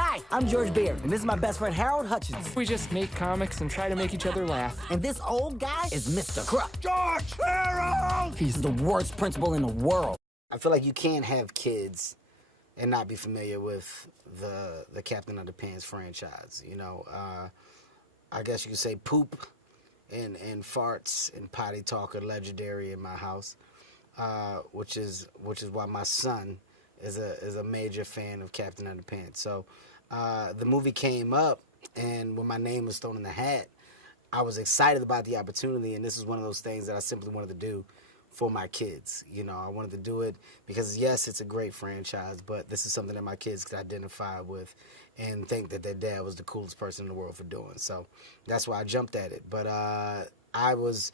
Hi, I'm George Beard, and this is my best friend Harold Hutchins. We just make comics and try to make each other laugh. And this old guy is Mr. Krupp. George, Harold! He's the worst principal in the world. I feel like you can't have kids and not be familiar with the Captain Underpants franchise. You know, I guess you could say poop and farts and potty talk are legendary in my house, which is why my son is a major fan of Captain Underpants. So the movie came up, and when my name was thrown in the hat, I was excited about the opportunity, and this is one of those things that I simply wanted to do for my kids. You know, I wanted to do it because, yes, it's a great franchise, but this is something that my kids could identify with and think that their dad was the coolest person in the world for doing. So that's why I jumped at it. But I was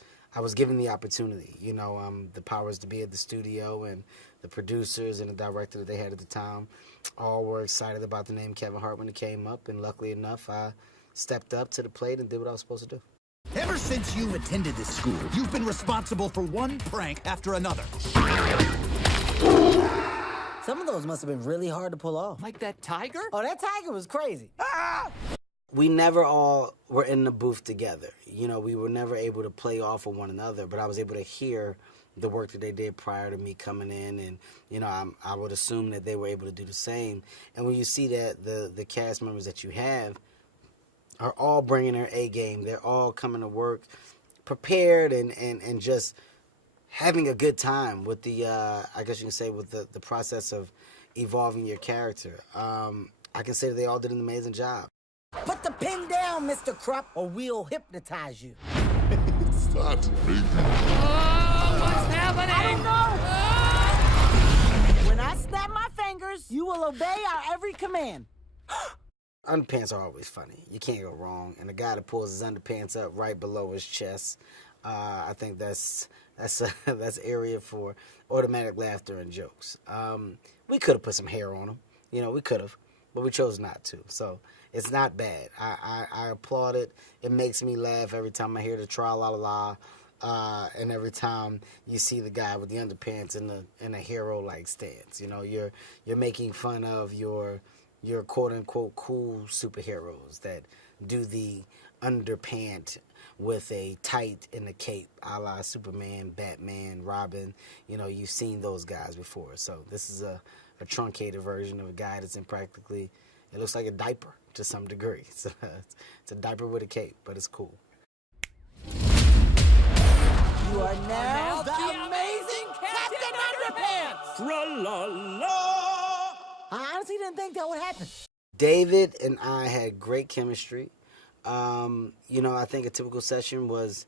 given the opportunity, you know, the powers to be at the studio, and the producers and the director that they had at the time all were excited about the name Kevin Hart when it came up, and luckily enough, I stepped up to the plate and did what I was supposed to do. Ever since you attended this school, you've been responsible for one prank after another. Some of those must have been really hard to pull off. Like that tiger? Oh, that tiger was crazy. We never all were in the booth together. You know, we were never able to play off of one another, but I was able to hear the work that they did prior to me coming in, and, you know, I would assume that they were able to do the same. And when you see that the cast members that you have are all bringing their A game, they're all coming to work prepared and just having a good time with the, I guess you can say, with the process of evolving your character. I can say that they all did an amazing job. Put the pen down, Mr. Krupp, or we'll hypnotize you. It's not me. Oh, what's happening? I don't know. When I snap my fingers, you will obey our every command. Underpants are always funny. You can't go wrong. And the guy that pulls his underpants up right below his chest, I think that's area for automatic laughter and jokes. We could have put some hair on him. You know, we could have, but we chose not to. So it's not bad. I applaud it. It makes me laugh every time I hear the tra-la-la-la, and every time you see the guy with the underpants in a hero-like stance. You know, you're making fun of your quote-unquote cool superheroes that do the underpant with a tight and a cape, a la Superman, Batman, Robin. You know, you've seen those guys before. So this is a truncated version of a guy that's in practically, it looks like a diaper to some degree. It's a diaper with a cape, but it's cool. You are now the amazing Captain Underpants! Tra-la-la! I honestly didn't think that would happen. David and I had great chemistry. You know, I think a typical session was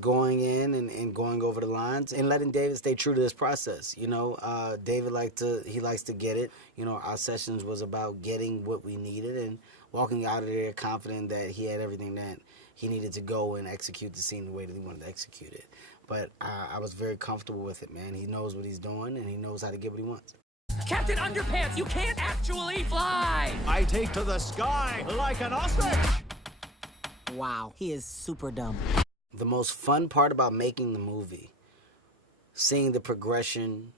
going in and going over the lines and letting David stay true to this process. You know, David likes to get it. You know, our sessions was about getting what we needed and walking out of there confident that he had everything that he needed to go and execute the scene the way that he wanted to execute it. But I was very comfortable with it, man. He knows what he's doing, and he knows how to get what he wants. Captain Underpants, you can't actually fly! I take to the sky like an ostrich! Wow, he is super dumb. The most fun part about making the movie, seeing the progression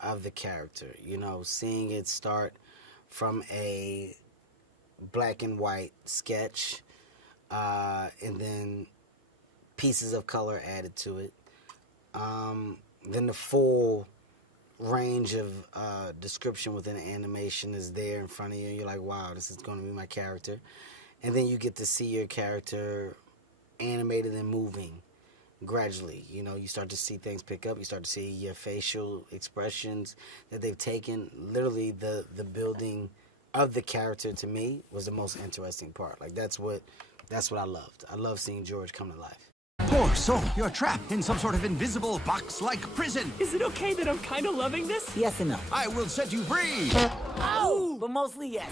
of the character, you know, seeing it start from a black and white sketch, and then pieces of color added to it. Then the full range of description within the animation is there in front of you. You're like, wow, this is going to be my character. And then you get to see your character animated and moving gradually. You know, you start to see things pick up. You start to see your facial expressions that they've taken. Literally, the building of the character, to me, was the most interesting part. Like, that's what I loved. I love seeing George come to life. Oh, so you're trapped in some sort of invisible box-like prison. Is it okay that I'm kind of loving this? Yes and no. I will set you free. Oh, but mostly yes.